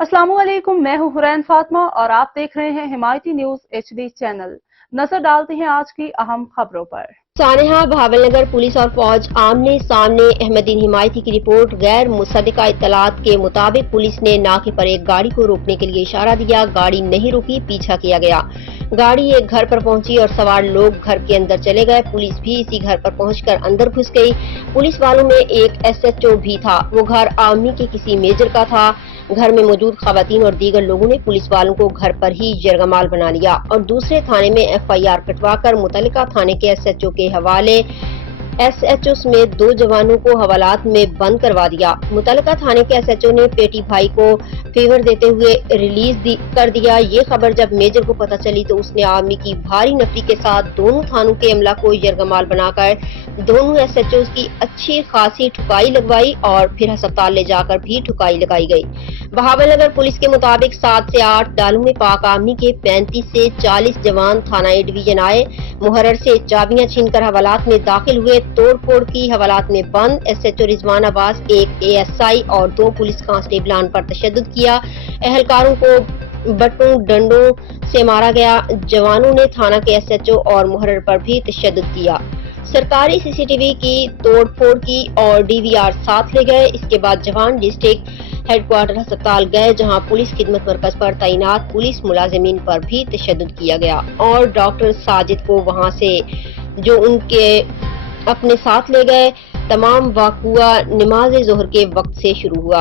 अस्सलाम वालेकुम, मैं हूं हुरैन फातिमा और आप देख रहे हैं हिमायती न्यूज HD चैनल। नजर डालते हैं आज की अहम खबरों पर। सानेहा भावलनगर पुलिस और फौज आमने सामने। अहमदीन हिमायती की रिपोर्ट। गैर मुसद्दिका इत्तलात के मुताबिक पुलिस ने नाके पर एक गाड़ी को रोकने के लिए इशारा दिया। गाड़ी नहीं रुकी, पीछा किया गया। गाड़ी एक घर पर पहुंची और सवार लोग घर के अंदर चले गए। पुलिस भी इसी घर पर पहुंचकर अंदर घुस गई। पुलिस वालों में एक SHO भी था। वो घर आर्मी के किसी मेजर का था। घर में मौजूद खवातीन और दीगर लोगों ने पुलिस वालों को घर पर ही यरगमाल बना लिया और दूसरे थाने में FIR कटवाकर मुतल्लिका थाने के SHO के हवाले SHO समेत 2 जवानों को हवालात में बंद करवा दिया। मुतल्लिका थाने के SHO ने पेटी भाई को फेवर देते हुए रिलीज कर दिया। ये खबर जब मेजर को पता चली तो उसने आर्मी की भारी नफरी के साथ दोनों थानों के अमला को यरगमाल बनाकर दोनों SHOs की अच्छी खासी ठुकाई लगवाई और फिर अस्पताल ले जाकर भी ठुकाई लगाई गई। बहावलनगर पुलिस के मुताबिक 7 से 8 डालों में पाक आर्मी के 35 से 40 जवान थाना A डिवीजन आए। मुहर्रर से चाबियां छीनकर हवालात में दाखिल हुए। तोड़ फोड़ की हवालात में बंद। SHO रिजवान अब्बास, एक ASI और 2 पुलिस कांस्टेबलान पर तशद्दुद किया। अहलकारों को बटों डंडों से मारा गया। जवानों ने थाना के SHO और मुहर्रर पर भी तशद्दुद किया। सरकारी CCTV की तोड़ फोड़ की और DVR साथ ले गए। इसके बाद जवान डिस्ट्रिक्ट हेडक्वार्टर अस्पताल गए जहां पुलिस खिदमत मरकज पर तैनात पुलिस मुलाजिमीन पर भी तशद्दुद किया गया और डॉक्टर साजिद को वहां से जो उनके अपने साथ ले गए। तमाम वाक़ुआ नमाज ज़ोहर के वक्त से शुरू हुआ।